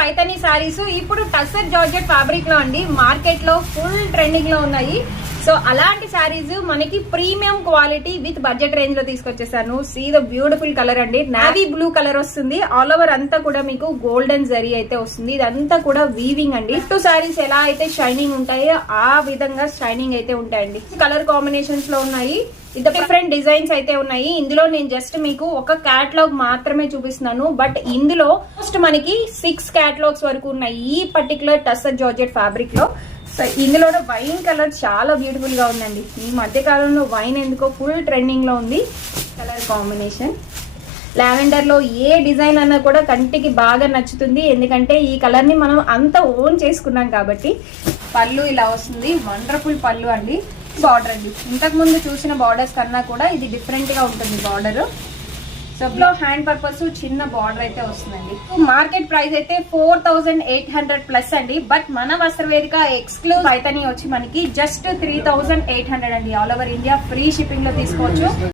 పైతాని సారీస్ ఇప్పుడు tussar georgette fabric లో అండి మార్కెట్ లో ఫుల్ ట్రెండింగ్ లో ఉన్నాయి. సో అలాంటి శారీస్ మనకి premium quality with budget range లో తీసుకొచ్చేసాను. సీ ద బ్యూటిఫుల్ కలర్ అండి, నావీ బ్లూ కలర్ వస్తుంది. ఆల్ ఓవర్ అంతా కూడా మీకు గోల్డెన్ జరీ అయితే వస్తుంది. ఇదంతా కూడా వీవింగ్ అండి. టూ శారీస్ ఎలా అయితే షైనింగ్ ఉంటాయో ఆ విధంగా షైనింగ్ అయితే ఉంటాయండి. కలర్ కాంబినేషన్స్ లో ఉన్నాయి. ఇది డిఫరెంట్ డిజైన్స్ అయితే ఉన్నాయి. ఇందులో నేను జస్ట్ మీకు ఒక క్యాటలాగ్ మాత్రమే చూపిస్తున్నాను. బట్ ఇందులో ఫస్ట్ మనకి 6 క్యాటలాగ్స్ వరకు ఉన్నాయి ఈ పర్టికులర్ టస్సర్ జార్జెట్ ఫ్యాబ్రిక్ లో. సో ఇందులో వైన్ కలర్ చాలా బ్యూటిఫుల్ గా ఉందండి. ఈ మధ్య కాలంలో వైన్ ఎందుకో ఫుల్ ట్రెండింగ్ లో ఉంది. కలర్ కాంబినేషన్ లావెండర్ లో ఏ డిజైన్ అన్నా కూడా కంటికి బాగా నచ్చుతుంది. ఎందుకంటే ఈ కలర్ ని మనం అంతా ఓన్ చేసుకున్నాం కాబట్టి. పళ్ళు ఇలా వస్తుంది, వండర్ఫుల్ పళ్ళు అండి. బార్డర్ అండి, ఇంతకు ముందు చూసిన బార్డర్స్ కన్నా కూడా ఇది డిఫరెంట్ గా ఉంటుంది బార్డర్. సో హ్యాండ్ పర్పస్ చిన్న బార్డర్ అయితే వస్తుందండి. మార్కెట్ ప్రైస్ అయితే 4800 ప్లస్ అండి. బట్ మన వస్త్రవేదిక ఎక్స్క్లూజివ్ పైతాని వచ్చి మనకి జస్ట్ 3800 అండి. All over India free shipping లో తీసుకోవచ్చు.